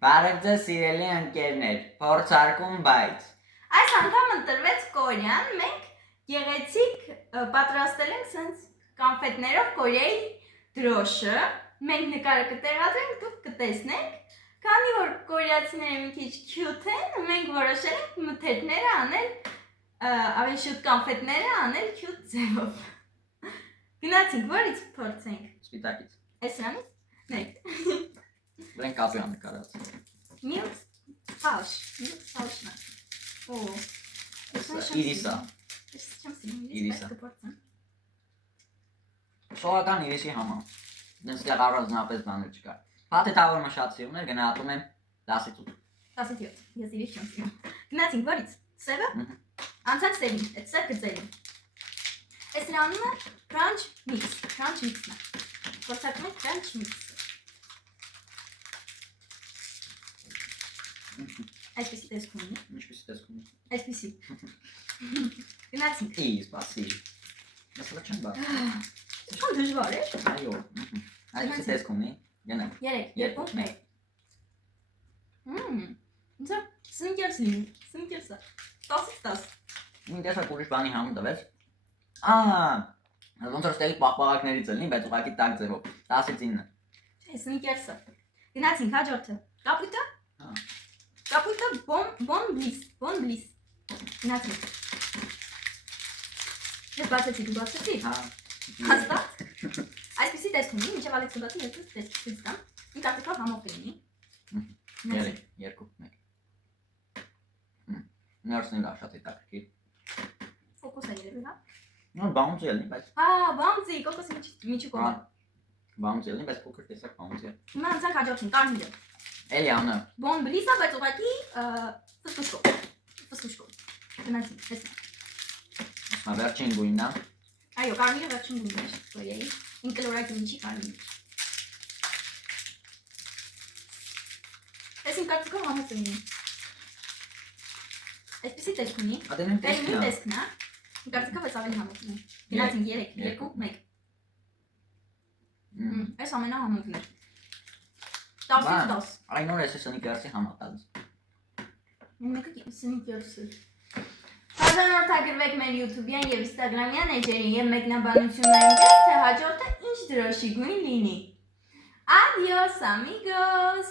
Բարև ձեզ սիրելի ընկերներ, փորձարկում բայց։ Այս անգամ ընտրվեց Կորեան, մենք գեղեցիկ պատրաստել ենք սենց կոնֆետներով Կորեայի դրոշը, մենք նկարը կտեղադրենք, դուք կտեսնենք, քանի որ կորեացիները մի քիչ cute են, մենք որոշել ենք մթերքները անել, ավելի շուտ կոնֆետները անել cute ձևով։ Գնացինք, որից փորձենք։ Սպիտակից։ Այս սրանից։ Նայեք։ Դրանք կապի անկարած։ Մյուս ֆալշ, ֆալշն է։ Օ։ Իրիսա։ Ես չեմ սիրում Իրիսա։ կփորձեմ։ Սովորական իրիսի համար։ Դες դեռ առանձնապես բաներ չկա։ Փաթեթավորումը շատ սիրում էր, գնահատում եմ 10-ից 8։ 17, ես իրիս չեմ սիրում։ Գնացինք, որից։ Սևը։ Անցանք սևին, այդ սև գծերին։ Այս անունը crunch mix-ն է։ Փորձարկում ենք crunch mix-ը։ Այսպեսի տեսք ունի։ Ինչպեսի տեսք ունի։ Այսպեսի։ Գնացինք։ Սպասի։ Ես լավ չեմ բախ։ Ինչքան դժվար է։ Այո։ Այսպեսի տեսք ունի։ Գնանք։ 3, 2, 1։ Ինձ սնիկերս լինի, սնիկերսը։ 10-ից 10։ Ինձ տեսակ ուրիշ բանի համ տվեց։ Ոնց որ ստեղի պաղպաղակներից լինի, բայց ուղղակի տակ ձևով։ 10-ից 9։ Չէ, սնիկերսը։ Գնացինք հաջորդը։ Կապույտը։ Կապույտը bon bliss։ Գնացինք։ Ես բացեցի, դու բացեցի։ Հա։ Հաստատ։ Այսպեսի տեսք ունի, մինչև Ալեքսը բացի, ես տեսք ցույց տամ։ Իմ կարծիքով համով կլինի։ 3, 2, 1։ Ներսին դա շատ հետաքրքիր։ Ֆոկուս է երևի, հա։ Նո բաունց ելնի, բայց Հա, բամձի, կոկոսի միջի կողմը։ բաունց ելնի, բայց փոքր տեսակ բաունց է։ Հիմա անցանք հաջորդին, կարմիրը։ Էլի անը։ Bon bliss-ը, բայց ուղղակի ֆստուշկով։ Գնացինք, տեսնենք։ Հա վերջին գույնն է։ Այո, կարմիրը վերջին գույնն է, Կորեայի։ Ինկլորակի միջի կարմիր։ Այս իմ կարծիքով համոց լինի։ Այսպեսի տեսք ունի։ Ադենին տեսքն է։ Տեսքն է։ Իմ կարծիքով այս ավելի համոց լինի։ Գնացինք 3, 2, 1։ Այս ամենահամոզն է։ 10-ից 10։ Այնօր ես սնիկերսի համատած։ Մեկը սնիկերսը։ Հաջորդագրվեք մեր YouTube-յան եւ Instagram-յան էջերին եւ մեկնաբանություններում գրեք, թե հաջորդը ինչ դրոշի գույն լինի։ Adios amigos։